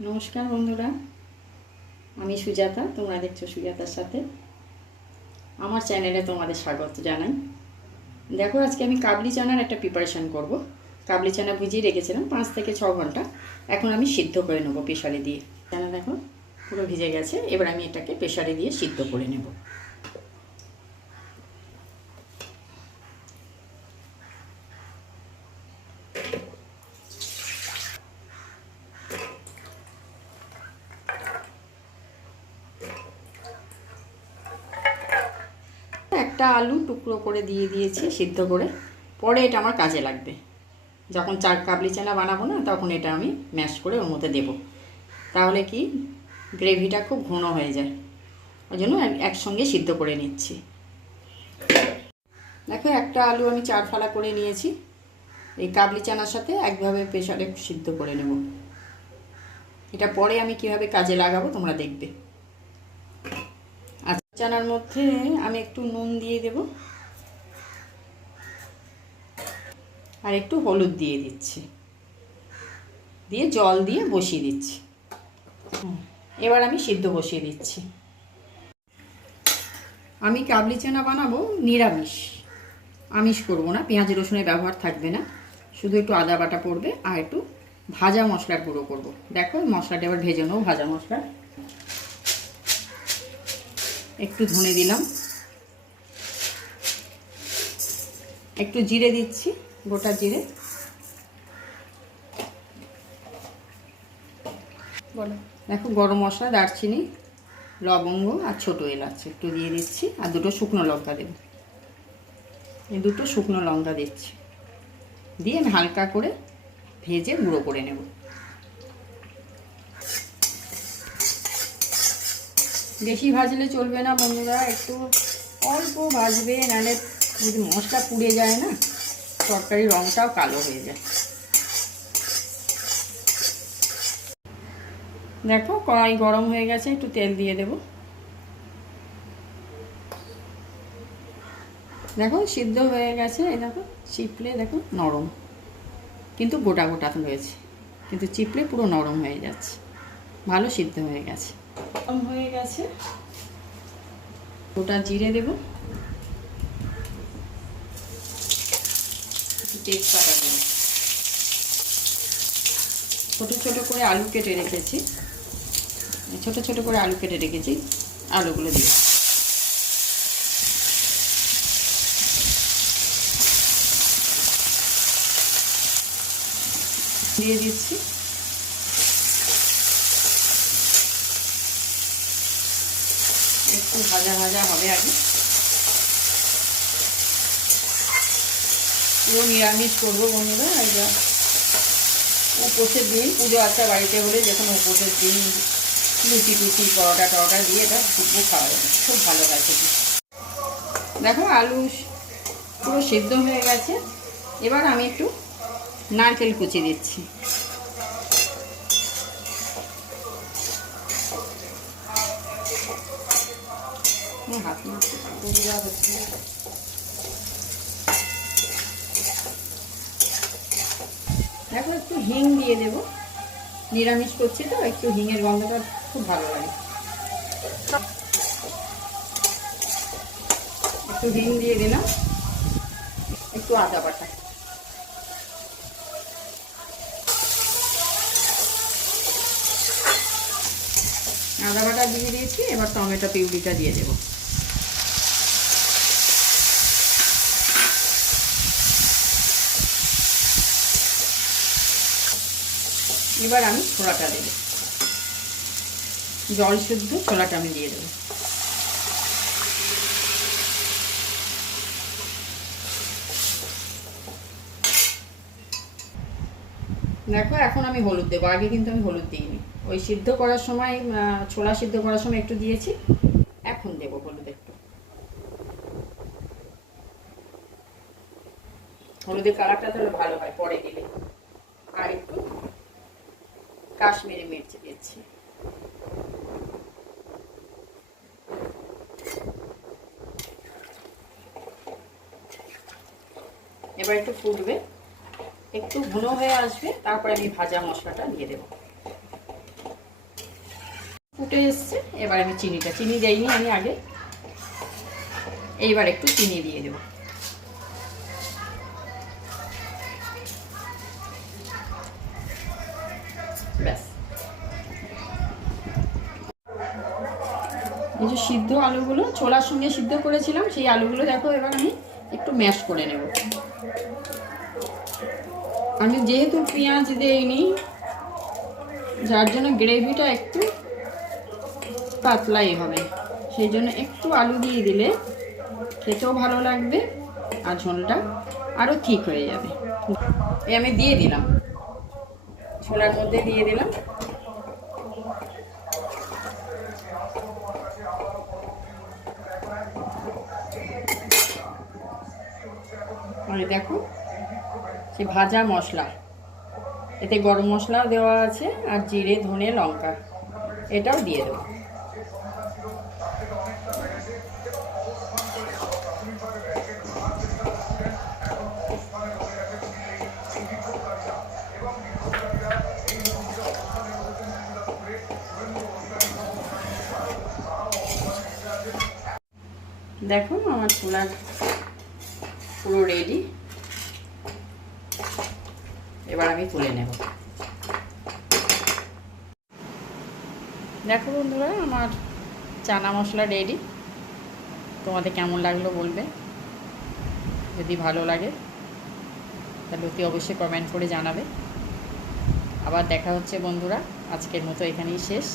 নমস্কার বন্ধুরা, আমি সুজাতা, তোমরা দেখছ সুজাতার সাথে। আমার চ্যানেলে তোমাদের স্বাগত জানাই। দেখো, আজকে আমি কাবলি চানার একটা প্রিপারেশান করব। কাবলি চানা ভিজিয়ে রেখেছিলাম পাঁচ থেকে ছ ঘণ্টা। এখন আমি সিদ্ধ করে নেব প্রেশারে দিয়ে। চানা দেখো, পুরো ভিজে গেছে। এবার আমি এটাকে প্রেশারে দিয়ে সিদ্ধ করে নেব। একটা আলু টুকরো করে দিয়ে দিয়েছি, সিদ্ধ করে। পরে এটা আমার কাজে লাগবে। যখন চার কাবলি চানা বানাবো না, তখন এটা আমি ম্যাশ করে ওর মধ্যে দেবো। তাহলে কি? গ্রেভিটা খুব ঘন হয়ে যায়। ওই জন্য এক- একসঙ্গে সিদ্ধ করে নিচ্ছি। দেখো, একটা আলু আমি চার ফালা করে নিয়েছি। এই কাবলি চানার সাথে একভাবে প্রেশারে সিদ্ধ করে নেব। এটা পরে আমি কীভাবে কাজে লাগাবো তোমরা দেখবে। চানার মধ্যে আমি একটু নুন দিয়ে দেব। আর একটু হলুদ দিয়ে দিচ্ছি। দিয়ে জল দিয়ে বসিয়ে দিচ্ছি। এবার আমি সিদ্ধ বসিয়ে দিচ্ছি। আমি কাবলি চানা বানাবো নিরামিষ। আমিষ করব না, পেঁয়াজ রসুনের ব্যবহার থাকবে না। শুধু একটু আদা বাটা পড়বে আর একটু ভাজা মশলার গুঁড়ো করব। দেখো মশলাটা এবার ভেজে নেব ভাজা মশলা। একটু ধনে দিলাম। একটু জিরে দিচ্ছি গোটা জিরে। বলো। দেখো গরম মশলা দারচিনি লবঙ্গ আর ছোটো এলাচ একটু দিয়ে দিচ্ছি আর দুটো শুকনো লঙ্কা দেব। এই দুটো শুকনো লঙ্কা দিচ্ছি। দিয়ে আমি হালকা করে ভেজে গুঁড়ো করে নেব। বেশি ভাজলে চলবে না বন্ধুরা, একটু অল্প ভাজবে, নাহলে যদি মশলা পুড়ে যায় না, তরকারির রঙটাও কালো হয়ে যায়। দেখো কড়াই গরম হয়ে গেছে, একটু তেল দিয়ে দেব। দেখো সিদ্ধ হয়ে গেছে, এই দেখো চিপলে দেখো নরম, কিন্তু গোটা গোটা রয়েছে কিন্তু চিপলে পুরো নরম হয়ে যাচ্ছে, ভালো সিদ্ধ হয়ে গেছে। হয়ে গেছে। গোটা জিরে দেব। তেজপাতা দেব। ছোট ছোট করে আলু কেটে রেখেছি। ছোট ছোট করে আলু কেটে রেখেছি। আলুগুলো দিয়ে দিয়ে দিচ্ছি। একটু ভাজা ভাজা হবে আগে পুরো নিরামিষ করব বন্ধুরা, এই যা উপোসের দিন পুজো আচ্ছা বাড়িতে হলে যখন উপোসের দিন লুচি টুচি, পরোটা টরোটা দিয়ে এটা শুকনো খাওয়া যাবে, খুব ভালো খেতে। দেখো আলু পুরো সেদ্ধ হয়ে গেছে। এবার আমি একটু নারকেল কুচি দিচ্ছি। হুম, হাত অসুবিধা হচ্ছে। দেখো একটু হিং দিয়ে দেবো। নিরামিষ করছি তো একটু হিঙের গন্ধটা খুব ভালো লাগে। একটু হিং দিয়ে দিলাম। একটু আদা বাটা। আদা বাটা দিয়ে দিয়েছি এবার টমেটো পিউরিটা দিয়ে দেবো। এবার আমি ছোলাটা দেবো। জল শুদ্ধ ছোলাটা আমি দিয়ে দেবো। দেখো, এখন আমি হলুদ দেবো। আগে কিন্তু আমি হলুদ দিইনি। ওই সিদ্ধ করার সময় ছোলা সিদ্ধ করার সময় একটু দিয়েছি। এখন দেবো হলুদ একটু। হলুদের কালারটা তাহলে ভালো হয় পরে দিলে। আর একটু কাশ্মীরি মির্চ দিচ্ছি। এবার একটু ফুটবে, একটু ঘন হয়ে আসবে, তারপরে আমি ভাজা মশলাটা দিয়ে দেবো। ফুটে এসছে, এবার আমি চিনিটা, চিনি দেইনি আমি আগে। এইবার একটু চিনি দিয়ে দেবো। এই যে সিদ্ধ আলুগুলো, ছোলার সঙ্গে সিদ্ধ করেছিলাম, সেই আলুগুলো দেখো, এবার আমি একটু ম্যাশ করে নেব। আমি যেহেতু পেঁয়াজ দেইনি, যার জন্য গ্রেভিটা একটু পাতলাই হবে। সেই জন্য একটু আলু দিয়ে দিলে খেতেও ভালো লাগবে আর ঝোলটা আরও ঠিক হয়ে যাবে। এই আমি দিয়ে দিলাম। ছোলার মধ্যে দিয়ে দিলাম। দেখো, সে ভাজা মশলা। এতে গরম মশলাও দেওয়া আছে আর জিরে, ধনে, লঙ্কা। এটাও দিয়ে দেবো। দেখো আমার ছোলা পুরো রেডি এবার আমি তুলে নেব। দেখো বন্ধুরা, আমার চানা মশলা রেডি তোমাদের কেমন লাগল বলবে? যদি ভালো লাগে, তাহলে অতি অবশ্যই কমেন্ট করে জানাবে। আবার দেখা হচ্ছে বন্ধুরা, আজকের মতো এখানেই শেষ।